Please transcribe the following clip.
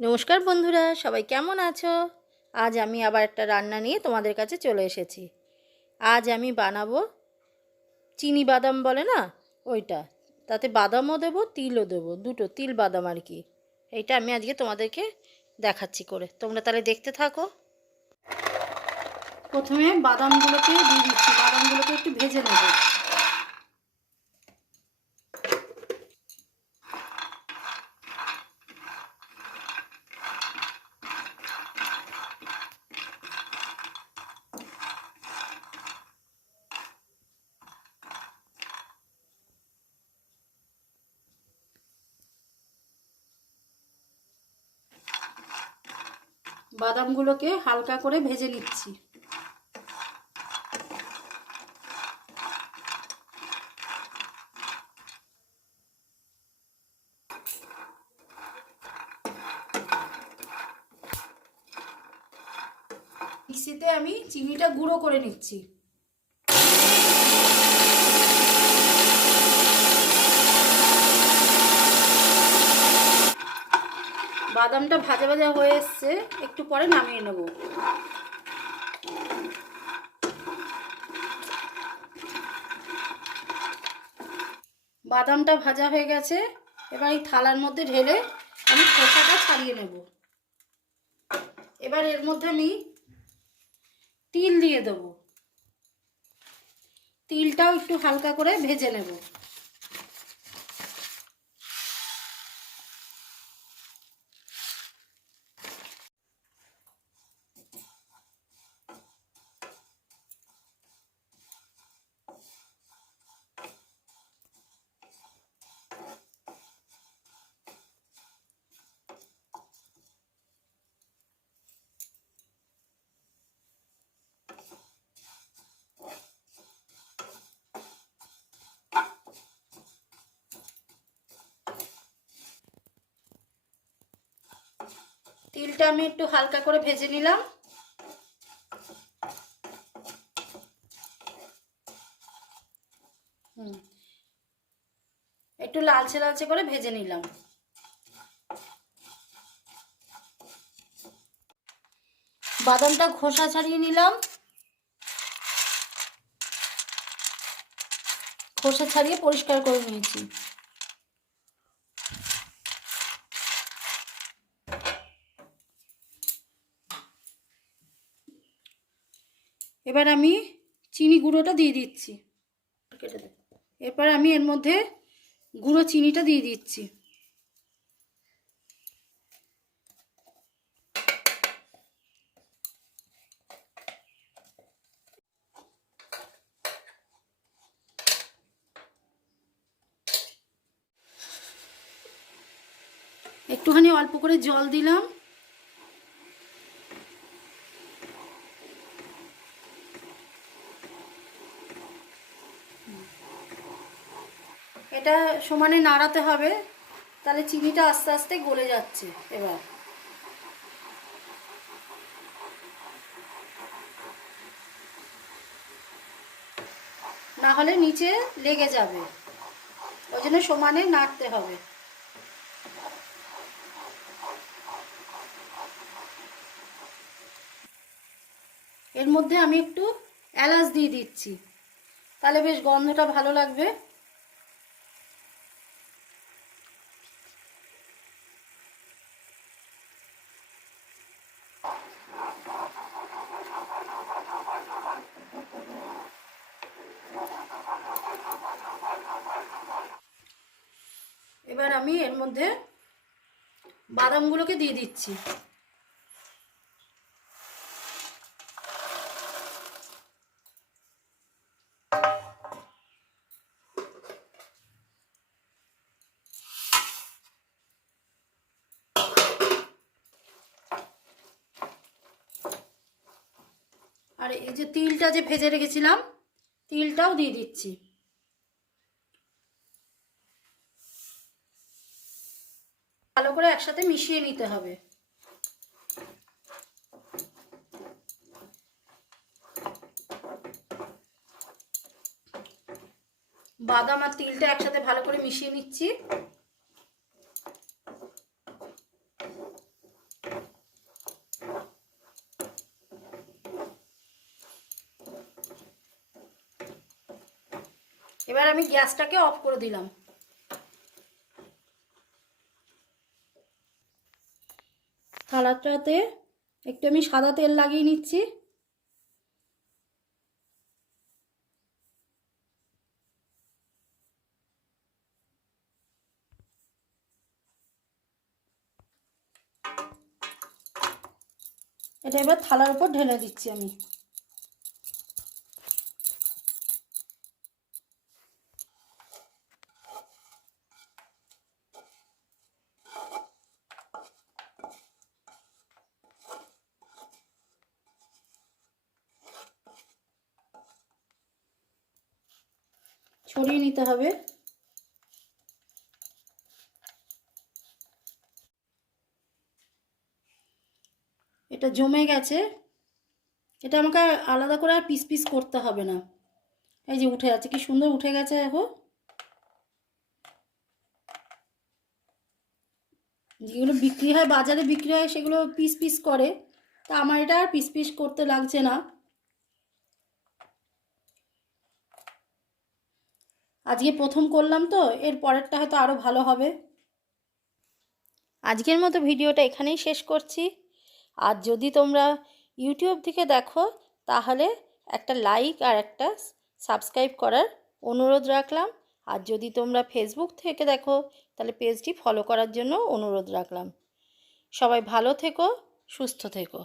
নমস্কার বন্ধুরা, সবাই কেমন আছো? আজ আমি আবার একটা রান্না নিয়ে তোমাদের কাছে চলে এসেছি। আজ আমি বানাবো চিনি বাদাম বলে না? ওইটা। তাতে বাদামও দেবো, তিলও দেবো, দুটো তিল বাদাম আর কি। এইটা আমি আজকে তোমাদেরকে দেখাচ্ছি করে। তোমরা তাহলে দেখতে থাকো। প্রথমে বাদামগুলোকে দিয়ে দিচ্ছি। বাদামগুলোকে একটু ভেজে নেব। বাদামগুলোকে হালকা করে ভেজে নিচ্ছি। মিক্সিতে আমি চিনিটা গুঁড়ো করে নিচ্ছি। বাদামটা ভাজা ভাজা হয়ে এসছে, একটু পরে নামিয়ে নেব। বাদামটা ভাজা হয়ে গেছে, এবার এই থালার মধ্যে ঢেলে আমি খোসাটা ছাড়িয়ে নেব। এবার এর মধ্যে আমি তিল দিয়ে দেবো। তিলটাও একটু হালকা করে ভেজে নেব। তিলটা আমি একটু হালকা করে ভেজে নিলাম। হুম। একটু লালচে লালচে করে ভেজে নিলাম। বাদামটা খোসা ছাড়িয়ে নিলাম। খোসা ছাড়িয়ে পরিষ্কার করে নিয়েছি। এবার আমি চিনি গুঁড়োটা দিয়ে দিচ্ছি। এরপর আমি এর মধ্যে গুঁড়ো চিনিটা দিয়ে দিচ্ছি। একটুখানি অল্প করে জল দিলাম। এটা সমানে নাড়াতে হবে, তাহলে চিনিটা আস্তে আস্তে গলে যাচ্ছে এবার। না হলে নিচে লেগে যাবে, ওই জন্য সমানে নাড়তে হবে। এর মধ্যে আমি একটু এলাচ দিয়ে দিচ্ছি, তাহলে বেশ গন্ধটা ভালো লাগবে। এবার আমি এর মধ্যে বাদামগুলোকে দিয়ে দিচ্ছি। আর এই যে তিলটা যে ভেজে রেখেছিলাম, তিলটাও দিয়ে দিচ্ছি। করে একসাথে মিশিয়ে নিতে হবে। বাদাম আর তিলটা একসাথে ভালো করে মিশিয়ে নিচ্ছি। এবার আমি গ্যাসটাকে অফ করে দিলাম। থালাটাতে একটু আমি সাদা তেল লাগিয়ে নিচ্ছি। এটা এবার থালার উপর ঢেলে দিচ্ছি আমি। ছড়িয়ে নিতে হবে। এটা জমে গেছে। এটা আমাকে আলাদা করে আর পিস পিস করতে হবে না। এই যে উঠে যাচ্ছে, কি সুন্দর উঠে গেছে দেখো। যেগুলো বিক্রি হয়, বাজারে বিক্রি হয়, সেগুলো পিস পিস করে। তা আমার এটা আর পিস পিস করতে লাগছে না। আজকে প্রথম করলাম তো, এর পরেরটা হয়তো আরও ভালো হবে। আজকের মতো ভিডিওটা এখানেই শেষ করছি। আর যদি তোমরা ইউটিউব থেকে দেখো, তাহলে একটা লাইক আর একটা সাবস্ক্রাইব করার অনুরোধ রাখলাম। আর যদি তোমরা ফেসবুক থেকে দেখো, তাহলে পেজটি ফলো করার জন্য অনুরোধ রাখলাম। সবাই ভালো থেকো, সুস্থ থেকো।